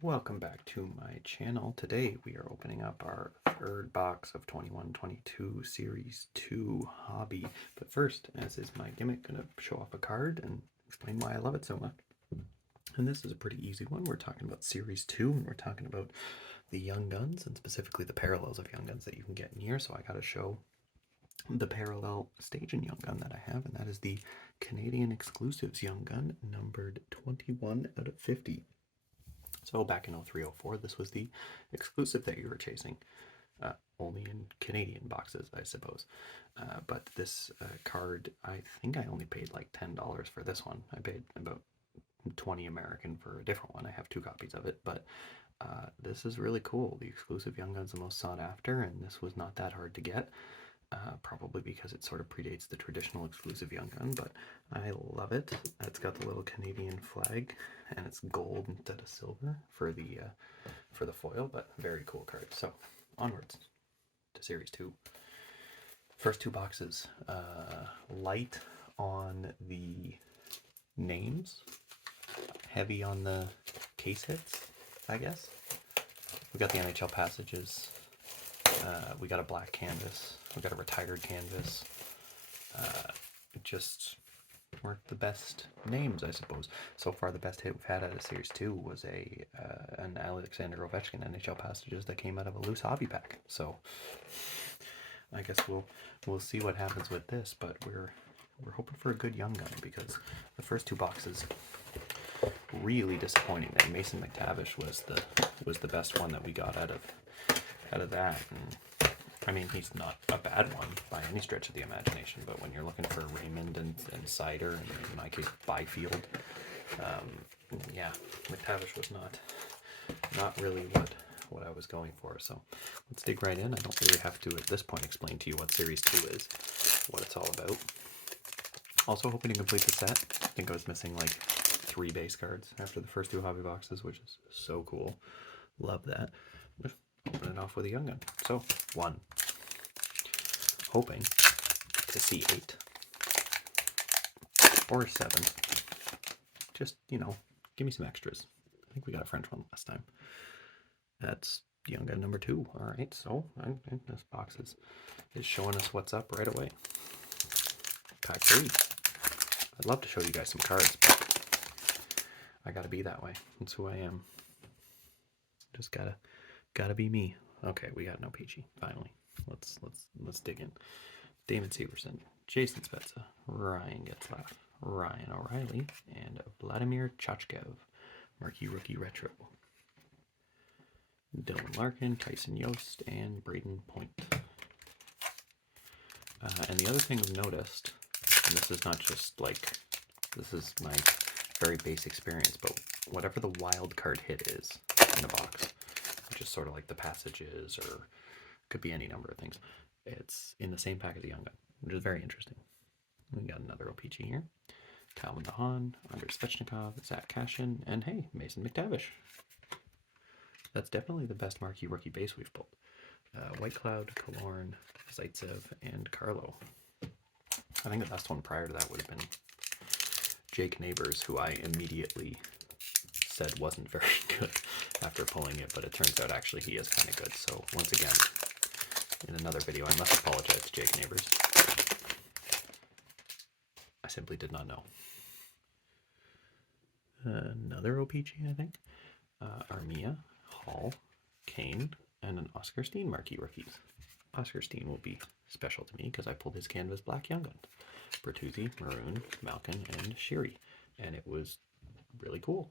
Welcome back to my channel. Today we are opening up our third box of 21-22 Series 2 Hobby. But first, as is my gimmick, I'm going to show off a card and explain why I love it so much. And this is a pretty easy one. We're talking about Series 2, and we're talking about the Young Guns, and specifically the parallels of Young Guns that you can get in here. So I got to show the parallel stage in Young Gun that I have, and that is the Canadian Exclusives Young Gun, numbered 21 out of 50. So back in 0304, this was the exclusive that you were chasing, only in Canadian boxes, I suppose. But this card, I think I only paid like $10 for this one. I paid about 20 American for a different one. I have two copies of it, but this is really cool. The exclusive Young Gun's the most sought after, and this was not that hard to get. Probably because it sort of predates the traditional exclusive Young Gun, but I love it. It's got the little Canadian flag, and it's gold instead of silver for the foil, but very cool card. So onwards to Series 2. First two boxes, light on the names, heavy on the case hits, I guess. We got the NHL passages. We got a black canvas. We got a retired canvas. Just weren't the best names, I suppose. So far, the best hit we've had out of Series 2 was an Alexander Ovechkin NHL passages that came out of a loose hobby pack. So I guess we'll see what happens with this, but we're hoping for a good Young Gun, because the first two boxes really disappointing. There, Mason McTavish was the best one that we got out of that. And I mean, he's not a bad one by any stretch of the imagination, but when you're looking for Raymond and Cider, and in my case Byfield, yeah, McTavish was not really what I was going for. So let's dig right in. I don't really have to at this point explain to you what Series 2 is, what it's all about. Also hoping to complete the set. I think I was missing like 3 base cards after the first two hobby boxes, which is so cool. Love that. Open it off with a Young Gun. So 1. Hoping to see 8 or 7. Just, give me some extras. I think we got a French one last time. That's Young Gun number 2. All right, so this box is showing us what's up right away. Pack 3. I'd love to show you guys some cards, but I gotta be that way. That's who I am. Just gotta be me. Okay, we got no Peachy. Finally, let's dig in. Damon Severson, Jason Spezza, Ryan Getzlaff, Ryan O'Reilly, and Vladimir Chachkev, Marquee Rookie Retro. Dylan Larkin, Tyson Yost, and Braden Point. And the other thing I've noticed, and this is not just like, this is my very base experience, but whatever the wild card hit is in the box, which is sort of like the passages, or could be any number of things, it's in the same pack as the Young Gun, which is very interesting. We got another OPG here. Calvin DeHaan, Andrei Svechnikov, Zach Cashin, and hey, Mason McTavish. That's definitely the best marquee rookie base we've pulled. White Cloud, Killorn, Zaitsev, and Carlo. I think the best one prior to that would have been Jake Neighbors, who I immediately said wasn't very good after pulling it, but it turns out actually he is kind of good. So once again, in another video, I must apologize to Jake Neighbors. I simply did not know. Another OPG, I think. Armia, Hall, Kane, and an Oscar Steen marquee rookies. Oscar Steen will be special to me because I pulled his canvas black Young Gun. Bertuzzi, Maroon, Malkin, and Shiri. And it was really cool.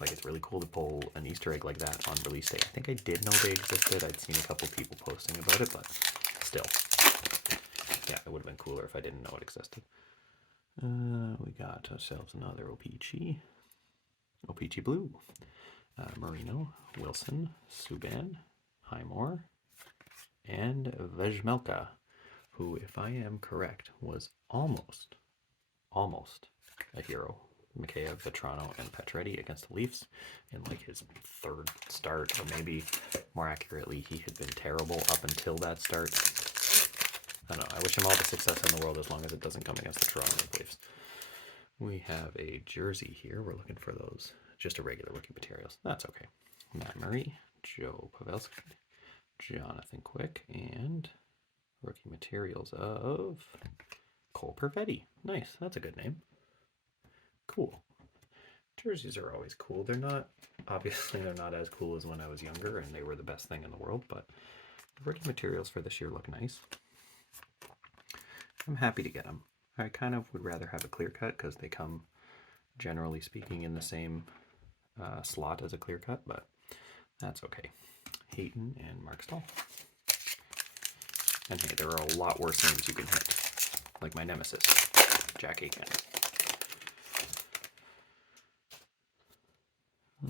Like, it's really cool to pull an Easter egg like that on release day. I think I did know they existed. I'd seen a couple people posting about it, but still. Yeah, it would have been cooler if I didn't know it existed. We got ourselves another OPG. OPG Blue. Marino, Wilson, Subban, Highmore, and Vejmelka, who, if I am correct, was almost a hero. Mikheyev, Vetrano, and Petretti against the Leafs in like his third start, or maybe more accurately, he had been terrible up until that start. I don't know. I wish him all the success in the world as long as it doesn't come against the Toronto Maple Leafs. We have a jersey here. We're looking for those just a regular rookie materials. That's okay. Matt Murray, Joe Pavelski, Jonathan Quick, and rookie materials of Cole Perfetti. Nice, that's a good name. Cool. Jerseys are always cool. They're not, obviously, they're not as cool as when I was younger and they were the best thing in the world, but the rookie materials for this year look nice. I'm happy to get them. I kind of would rather have a clear cut because they come, generally speaking, in the same slot as a clear cut, but that's okay. Hayton and Mark Stahl. And hey, there are a lot worse names you can hit, like my nemesis, Jack Aiken.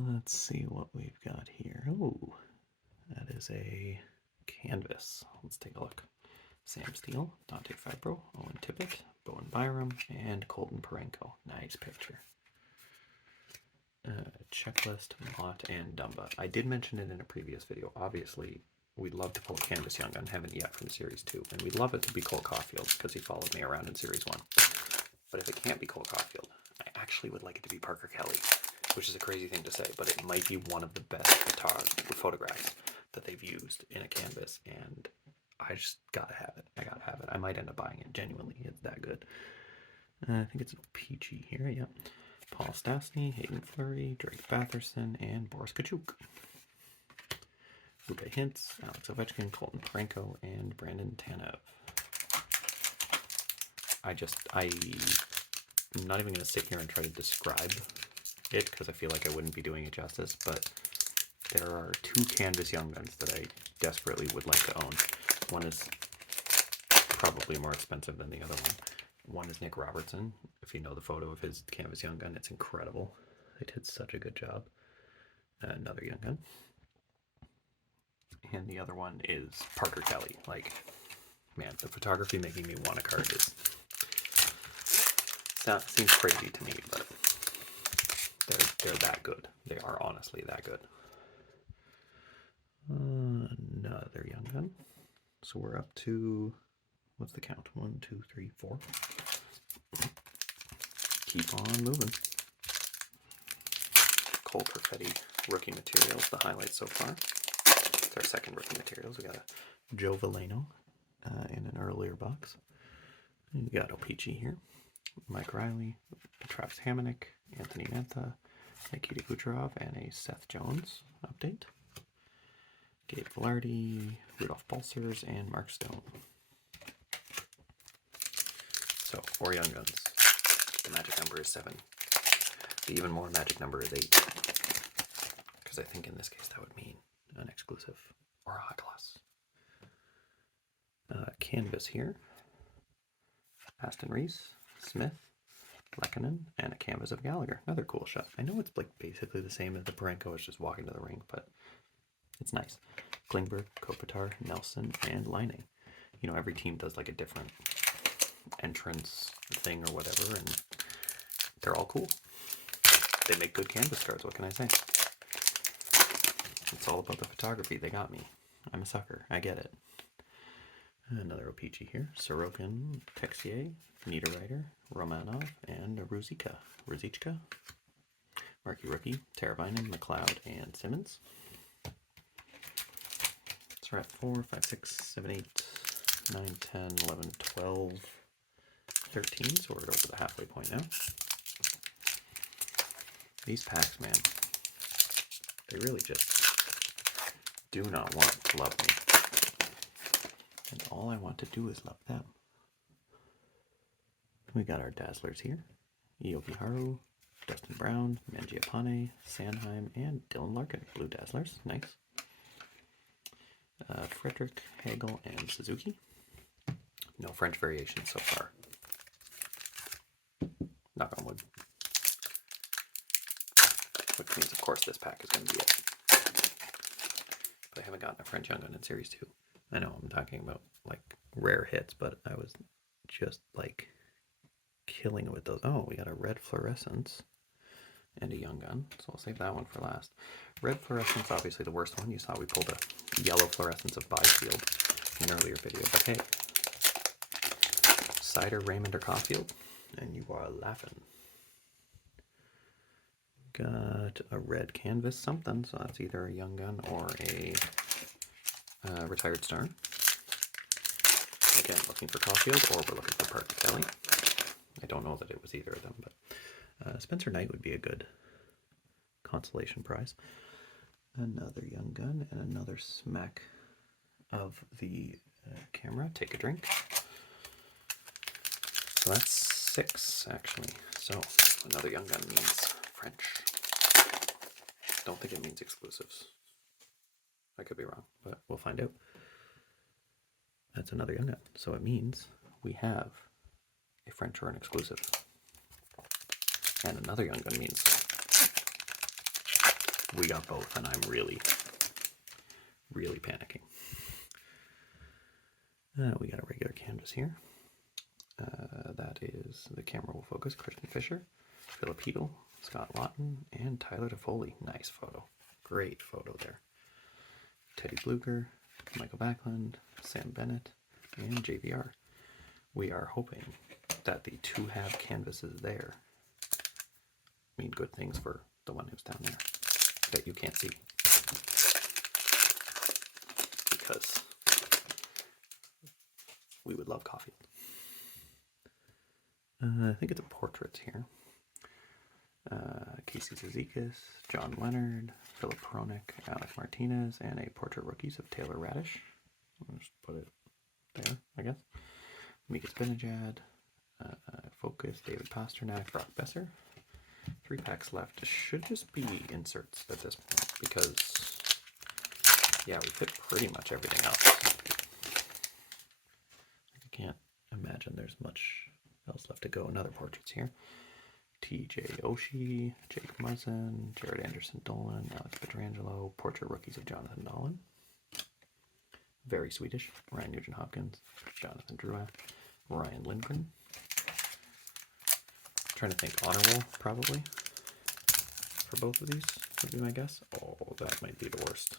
Let's see what we've got here. Oh, that is a canvas. Let's take a look. Sam Steele, Dante Fabro, Owen Tippett, Bowen Byram, and Colton Parenko. Nice picture. Checklist, Mott, and Dumba. I did mention it in a previous video. Obviously, we'd love to pull a Canvas Young Gun. Haven't yet from Series 2. And we'd love it to be Cole Caulfield because he followed me around in Series 1. But if it can't be Cole Caulfield, I actually would like it to be Parker Kelly, which is a crazy thing to say, but it might be one of the best photographs that they've used in a canvas, and I just gotta have it. I gotta have it. I might end up buying it. Genuinely, it's that good. I think it's peachy here. Yep. Paul Stastny, Hayden Fleury, Drake Batherson, and Boris Kachuk. Luka Hintz, Alex Ovechkin, Colton Parenko, and Brandon Tanev. I'm not even going to sit here and try to describe it because I feel like I wouldn't be doing it justice, but there are two Canvas Young Guns that I desperately would like to own. One is probably more expensive than the other one. One is Nick Robertson. If you know the photo of his Canvas Young Gun, it's incredible. They did such a good job. Another Young Gun. And the other one is Parker Kelly. Like, man, the photography making me want a card seems crazy to me, but they're that good. They are honestly that good. Another Young Gun. So we're up to, what's the count? 1, 2, 3, 4. Keep on moving. Cole Perfetti rookie materials, the highlights so far. It's our second rookie materials. We got a Joe Veleno in an earlier box. We got O-Pee-Chee here. Mike Riley, Travis Hamonic, Anthony Mantha, Nikita Kucherov, and a Seth Jones update. Gabe Velarde, Rudolph Balcers, and Mark Stone. So, 4 Young Guns. The magic number is 7. The even more magic number is 8. Because I think in this case that would mean an exclusive or a high gloss. Canvas here. Aston Reese, Smith, Lehkonen, and a canvas of Gallagher. Another cool shot. I know it's like basically the same as the Parenko, it's just walking to the ring, but it's nice. Klingberg, Kopitar, Nelson, and Line. You know, every team does like a different entrance thing or whatever, and they're all cool. They make good canvas cards, what can I say? It's all about the photography. They got me. I'm a sucker. I get it. Another O-Pee-Chee here. Sorokin, Texier, Niederreiter, Romanov, and Ruzicka. Marquee rookie, Teravainen, McLeod, and Simmons. So we're at 4, 5, 6, 7, 8, 9, 10, 11, 12, 13. So we're over the halfway point now. These packs, man, they really just do not want to love me. And all I want to do is love them. We got our Dazzlers here. Yogi Haru, Dustin Brown, Mangiapane, Sanheim, and Dylan Larkin. Blue Dazzlers. Nice. Frederick, Hagel, and Suzuki. No French variations so far. Knock on wood. Which means, of course, this pack is going to be it. But I haven't gotten a French Young Gun in Series 2. I know I'm talking about like rare hits, but I was just like killing it with those. Oh, we got a red fluorescence and a Young Gun, so I'll save that one for last. Red fluorescence, obviously the worst one. You saw we pulled a yellow fluorescence of Byfield in an earlier video, but hey, cider Raymond or Caulfield, and you are laughing. got a red canvas something, so that's either a Young Gun or a Retired Star. Again, looking for Caulfield, or we're looking for Parker Kelly. I don't know that it was either of them, but Spencer Knight would be a good consolation prize. Another Young Gun and another smack of the camera. Take a drink. So that's 6, actually. So another Young Gun means French. Don't think it means exclusives. I could be wrong, but we'll find out. That's another Young Gun. So it means we have a French or an exclusive. And another Young Gun means we got both, and I'm really, really panicking. We got a regular canvas here. That is the camera will focus. Christian Fischer, Philip Heedle, Scott Lawton, and Tyler Toffoli. Nice photo. Great photo there. Teddy Bluger, Michael Backlund, Sam Bennett, and JVR. We are hoping that the 2-half canvases there mean good things for the one who's down there that you can't see. Because we would love coffee. I think it's a portrait here. Casey Zizekas, John Leonard, Philip Hronik, Alec Martinez, and a portrait rookies of Taylor Radish. I'll just put it there, I guess. Mika Spinajad, Focus, David Pasternak, Brock Besser. 3 packs left. It should just be inserts at this point because, yeah, we've hit pretty much everything else. I can't imagine there's much else left to go. Another portraits here. TJ Oshie, Jake Muzzin, Jared Anderson Dolan, Alex Petrangelo, portrait rookies of Jonathan Dolan. Very Swedish. Ryan Nugent Hopkins, Jonathan Drouin, Ryan Lindgren. Trying to think honor roll, probably. For both of these, would be my guess. Oh, that might be the worst.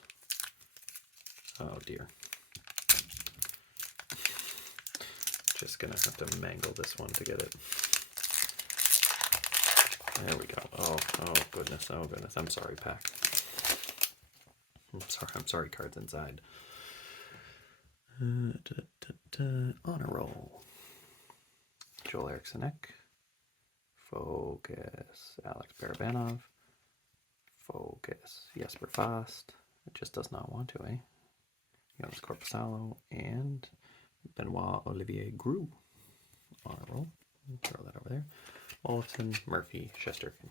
Oh dear. Just gonna have to mangle this one to get it. There we go. Oh goodness, oh goodness. I'm sorry, pack. I'm sorry, cards inside. Honor roll. Joel Eriksson Ek. Focus. Alex Barabanov. Focus. Jesper Fast. It just does not want to, eh? Jonas Corpusalo and Benoit Olivier Groux. Honor roll. Throw that over there. Olafson, Murphy, Shesterkin.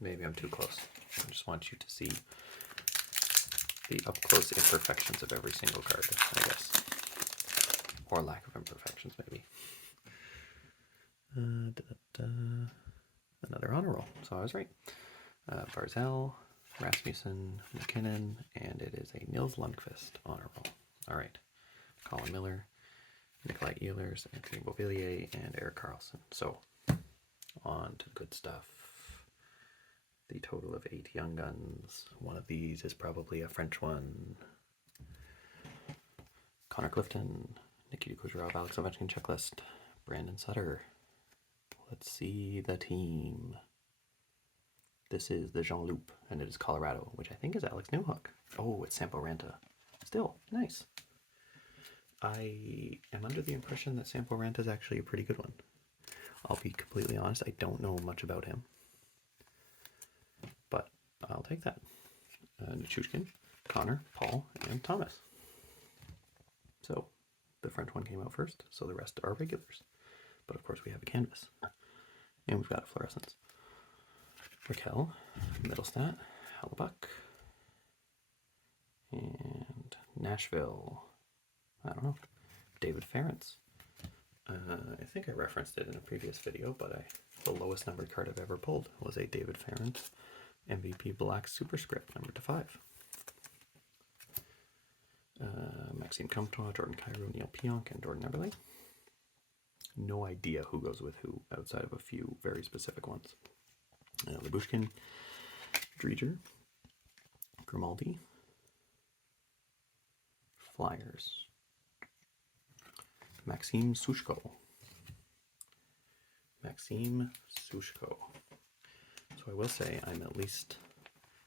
Maybe I'm too close. I just want you to see the up-close imperfections of every single card, I guess. Or lack of imperfections, maybe. Another honor roll, so I was right. Barzell, Rasmussen, McKinnon, and it is a Nils Lundqvist honor roll. All right. Colin Miller, Nikolai Ehlers, Anthony Beauvillier, and Erik Karlsson. So, on to good stuff. The total of 8 Young Guns. One of these is probably a French one. Connor Clifton, Nikita Kucherov, Alex Ovechkin checklist, Brandon Sutter. Let's see the team. This is the Jean-Loup, and it is Colorado, which I think is Alex Newhook. Oh, it's Sampo Ranta. Still, nice. I am under the impression that Sampo Ranta is actually a pretty good one. I'll be completely honest, I don't know much about him. But I'll take that. Nichushkin, Connor, Paul, and Thomas. So, the French one came out first, so the rest are regulars. But of course we have a canvas. And we've got a fluorescence. Raquel, Middlestat, Hellebuck, and Nashville. I don't know. David Ferentz. I think I referenced it in a previous video, but the lowest numbered card I've ever pulled was a David Ferentz MVP Black Superscript, number /5. Maxime Comtois, Jordan Kyrou, Neil Pionk, and Jordan Eberle. No idea who goes with who outside of a few very specific ones. Lyubushkin, Dreger, Grimaldi, Flyers, Maxime Sushko. So So I will say I'm at least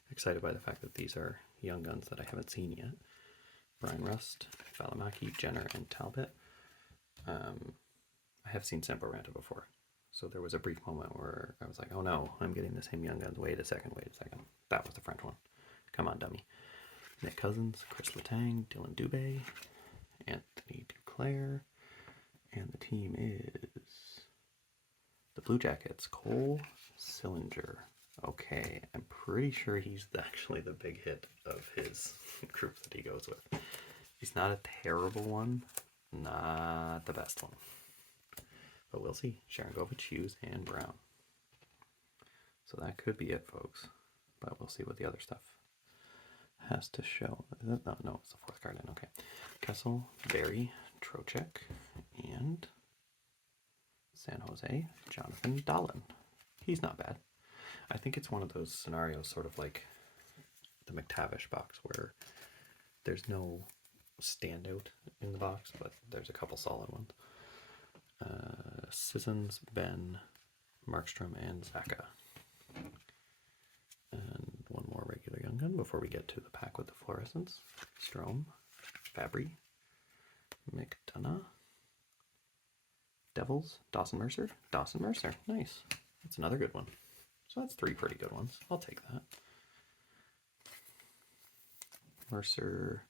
excited by the fact that these are young guns that I haven't seen yet. Brian Rust, Valimaki, Jenner, and Talbot. I have seen Sampo Ranta before, so there was a brief moment where I was like, oh no, I'm getting the same young guns. Wait a second. That was the French one. Come on, dummy. Nick Cousins, Chris Letang, Dylan Dubé, Anthony Duclair, and the team is the Blue Jackets, Cole Sillinger. Okay, I'm pretty sure he's actually the big hit of his group that he goes with. He's not a terrible one, not the best one. But we'll see. Sharangovich, Hughes, and Brown. So that could be it, folks. But we'll see what the other stuff has to show. No, it's the fourth card in. Okay. Kessel, Barry, Trocheck, and San Jose, Jonathan Dahlen. He's not bad. I think it's one of those scenarios, sort of like the McTavish box, where there's no standout in the box, but there's a couple solid ones. Sissons, Ben, Markstrom, and Zaka. And one more regular young gun before we get to the pack with the fluorescents. Strome, Fabry, McDonough, Devils, Dawson Mercer. Nice. That's another good one. So that's 3 pretty good ones. I'll take that. Mercer,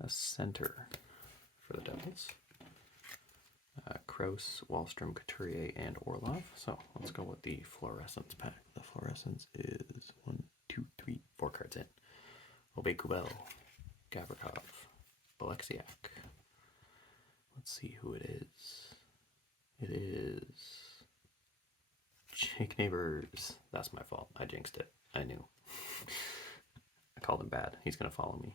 a center for the Devils. Kraus, Wallstrom, Couturier, and Orlov. So let's go with the fluorescence pack. The fluorescence is 1, 2, 3, 4 cards in. Obey-Kubel, Gavrikov, Alexiak. Let's see who it is. It is Jake Neighbors. That's my fault. I jinxed it. I knew. I called him bad. He's going to follow me.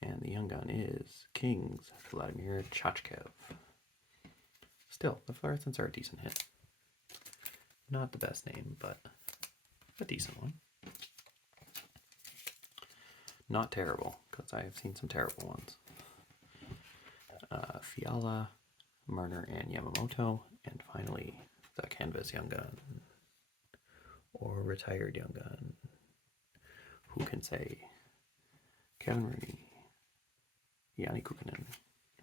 And the young gun is Kings, Vladimir Chachkev. Still, the fluorescents are a decent hit. Not the best name, but a decent one. Not terrible, because I have seen some terrible ones. Fiala, Marner, and Yamamoto. And finally, the Canvas Young Gun. Or Retired Young Gun. Who can say? Kevin Rooney, Yanni Kukkonen,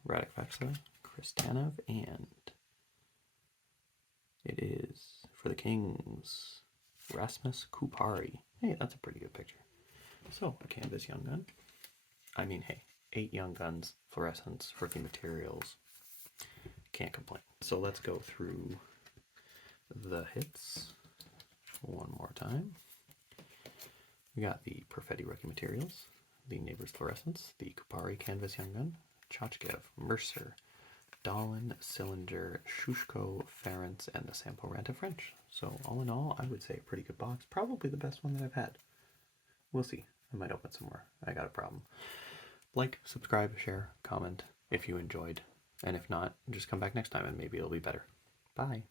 Radek Vaksala, Chris Tanev, and it is, for the Kings, Rasmus Kupari. Hey, that's a pretty good picture. So, a Canvas Young Gun. I mean, hey, 8 Young Guns, fluorescents, rookie materials. Can't complain. So let's go through the hits one more time. We got the Perfetti rookie materials, the Neighbors fluorescents, the Kupari Canvas Young Gun, Chachkev, Mercer, Dahlen, Sillinger, Shushko, Ference, and the Sampo Ranta French. So all in all, I would say a pretty good box. Probably the best one that I've had. We'll see. I might open some more. I got a problem. Like, subscribe, share, comment if you enjoyed. And if not, just come back next time and maybe it'll be better. Bye.